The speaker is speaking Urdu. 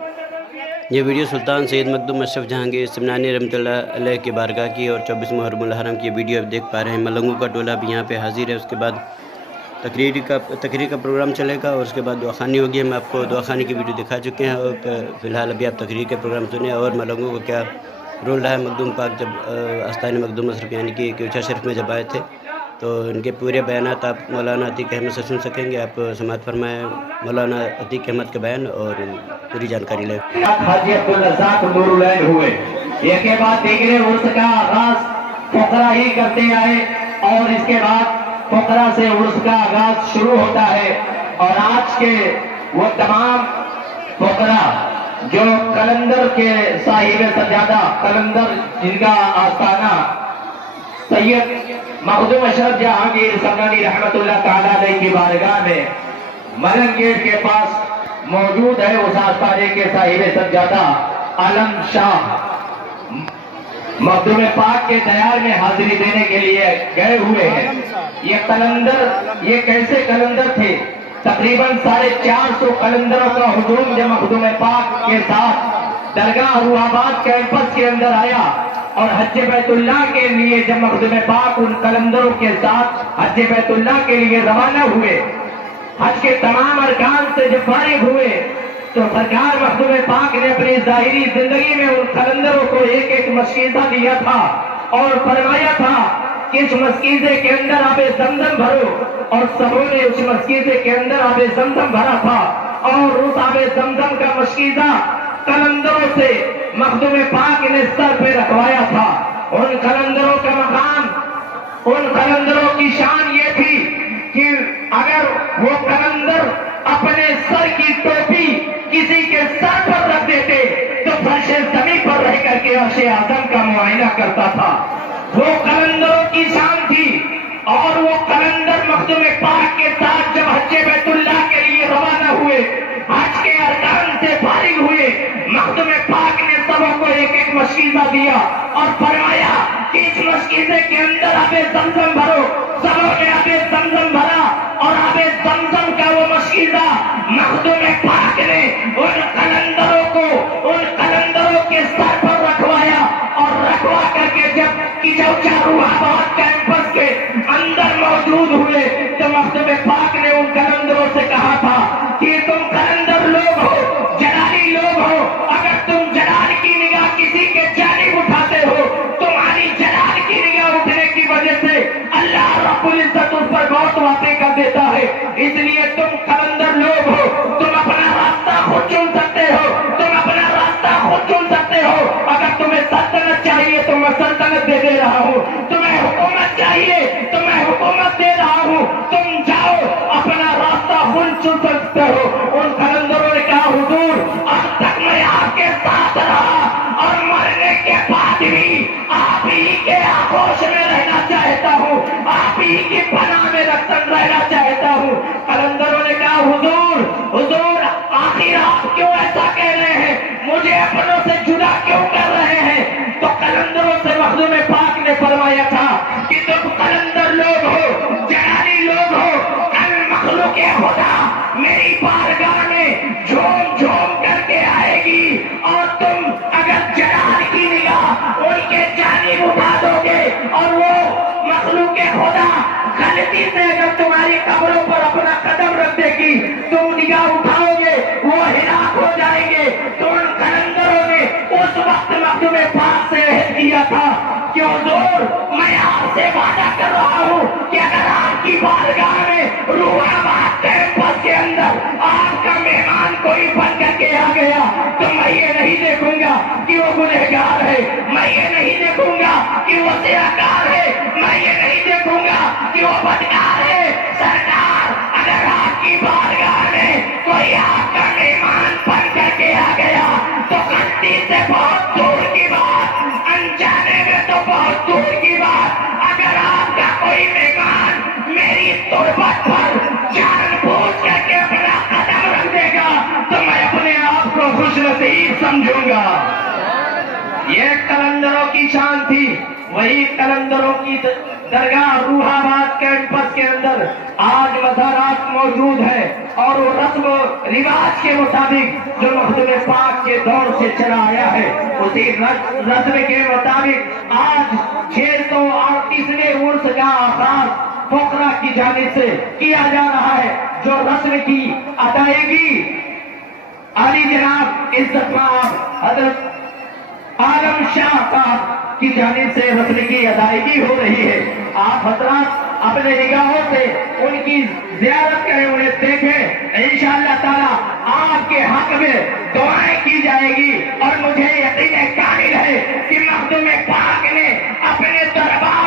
یہ ویڈیو سلطان سید مخدوم اشرف جہانگیر سمنانی رحمۃ اللہ علیہ کی بارگاہ کی اور 24 محرم الحرم کی ویڈیو آپ دیکھ پا رہے ہیں۔ ملنگوں کا ٹولہ بھی یہاں پہ حاضر ہے۔ اس کے بعد تقریر کا پروگرام چلے گا اور اس کے بعد دعاخوانی ہوگی۔ ہم آپ کو دعاخوانی کی ویڈیو دکھا چکے ہیں اور فی الحال ابھی آپ تقریر کے پروگرام سنیں اور ملنگوں کو کیا رول رہا ہے۔ مخدوم پاک جب آستان مخدوم اشرف یعنی کہ کوچہ شریف میں جب آئے تھے تو ان کے پورے بیانات آپ مولانا عتیق احمد سے سن سکیں گے۔ آپ سماعت فرمائیں مولانا عتیق احمد کے بیان اور پوری جانکاری لیں۔ حاجی عبدالرزاق نور العین ہوئے، یہ کے بعد دیگرے عرس کا آغاز فقرا ہی کرتے آئے اور اس کے بعد فقرا سے عرس کا آغاز شروع ہوتا ہے۔ اور آج کے وہ تمام فقرا جو قلندر کے صاحب سجادہ قلندر جن کا آستانہ سید مخدوم اشرف جہانگیر سمنانی رحمت اللہ تعالیٰ علیہ کی بارگاہ میں ملنگ گیٹ کے پاس موجود ہے، اس آستانے کے صاحب سجادہ عالم شاہ مخدوم پاک کے دیار میں حاضری دینے کے لیے گئے ہوئے ہیں۔ یہ قلندر یہ کیسے قلندر تھے؟ تقریباً 450 قلندروں کا ہجوم جب مخدوم پاک کے ساتھ درگاہ روح آباد کیمپس کے اندر آیا اور حج بیت اللہ کے لیے جب مخدوم پاک ان قلندروں کے ساتھ حج بیت اللہ کے لیے روانہ ہوئے، حج کے تمام ارکان سے جب فارغ ہوئے تو سرکار مخدوم پاک نے اپنی ظاہری زندگی میں ان قلندروں کو ایک ایک مشکیزہ دیا تھا اور فرمایا تھا کہ اس مشکیزے کے اندر آب زمزم بھرو، اور سبوں نے اس مشکیزے کے اندر آب زمزم بھرا تھا اور اس آب زمزم کا مشکیزہ قلندروں سے مخدوم پاک نے سر پہ رکھوایا تھا۔ ان قلندروں کا مقام، ان قلندروں کی شان یہ تھی کہ اگر وہ قلندر اپنے سر کی ٹوپی کسی کے سر پر رکھ دیتے تو فرش زمین پر رہ کر کے عرش اعظم کا معائنہ کرتا تھا۔ وہ قلندروں کی شان تھی اور وہ قلندر مخدوم پاک کے ساتھ جب حج بیت اللہ کے لیے روانہ ہوئے، حج کے ارکان سے فارغ ہوئے، مخدوم پاک نے سبوں کو ایک ایک مشکیزہ دیا اور فرمایا کہ اس مشکیزے کے اندر آب زمزم بھرو۔ سبوں نے آب زمزم بھرا اور آب زمزم کا وہ مشکیزہ مخدوم پاک نے ان قلندروں کے سر پر رکھوایا اور رکھوا کر کے جب کوچہ روح آباد کیمپس کے اندر موجود ہوئے تو مخدوم پاک نے ان قلندروں سے کہا تھا کہ تم قلندر لوگ ہو، جلالی لوگ ہو، اگر تم جلال کی نگاہ کسی کے جانب اٹھاتے ہو، تمہاری جلال کی نگاہ اٹھنے کی وجہ سے اللہ رب العزت اس پر بہت باتیں کر دیتا ہے۔ اس لیے تم قلندر لوگ ہو، تم اپنا راستہ خود چن سکتے ہو، تم اپنا راستہ خود چن سکتے ہو۔ اگر تمہیں سلطنت چاہیے تو میں سلطنت دے رہا ہوں، تمہیں حکومت چاہیے تو میں حکومت دے رہا ہوں، تم جاؤ اپنا راستہ خود چن سکتے ہو۔ ان قلندروں نے کہا حضور اب تک میں آپ کے ساتھ رہا اور مرنے کے بعد بھی آپ ہی کے آغوش میں رہنا چاہتا ہوں، آپ ہی کی پناہ میں رہنا چاہتا ہوں۔ قلندروں نے کہا حضور آخر آپ کیوں ایسا کہہ رہے ہیں، مجھے اپنوں سے جدا کیوں کر رہے ہیں؟ تو قلندروں سے مخدوم پاک نے فرمایا تھا کہ تم قلندر لوگ ہو، جلالی لوگ ہو، کل مخلوق خدا میری بارگاہ میں جھوم جھوم کر کے آئے گی اور تم اگر جلال کی نگاہ ان کے جانب اٹھا دو گے اور وہ مخلوق خدا غلطی سے اگر تمہاری قبروں پر اپنا قدم رکھ دے گی، تم نگاہ اٹھاؤ گے وہ ہلاک ہو جائیں گے۔ تو ان قلندروں نے اس وقت مخدوم پاک سے عہد کیا تھا کہ حضور میں آپ سے وعدہ کر رہا ہوں کہ اگر آپ کی بارگاہ میں روح آباد کیمپس کے اندر آپ کا مہمان کوئی بن کر کے آ گیا تو میں یہ نہیں دیکھوں گا کہ وہ گنہگار ہے، میں یہ نہیں دیکھوں گا کہ وہ زیادار ہے، میں یہ نہیں دیکھوں گا کہ وہ بدکار ہے۔ سرکار اگر آپ کی بارگاہ میں کوئی آپ کا مہمان بن کر کے آ گیا تو غلطی سے بہت دور کی بات، انجانے میں تو بہت دور کی بات، اگر آپ کا کوئی مہمان میری تربت پر جان بوجھ کر کے اپنا قدم رکھ دے گا تو میں اپنے آپ کو خوش نصیب سمجھوں گا۔ یہ قلندروں کی شان تھی، وہی قلندروں کی درگاہ روحاباد کیمپس کے اندر آج مزارات موجود ہے اور وہ رسم و رواج کے مطابق جو مخدوم پاک کے دور سے چلا آیا ہے اسی رسم کے مطابق آج 638ویں عرس کا آغاز فقراء کی جانب سے کیا جا رہا ہے، جو رسم کی ادائیگی علی جناب عزت مآب حضرت عالم شاہ صاحب کی جانب سے رسم کی ادائیگی ہو رہی ہے۔ آپ حضرات اپنے نگاہوں سے ان کی زیارت کریں، انہیں دیکھیں، انشاءاللہ تعالی آپ کے حق میں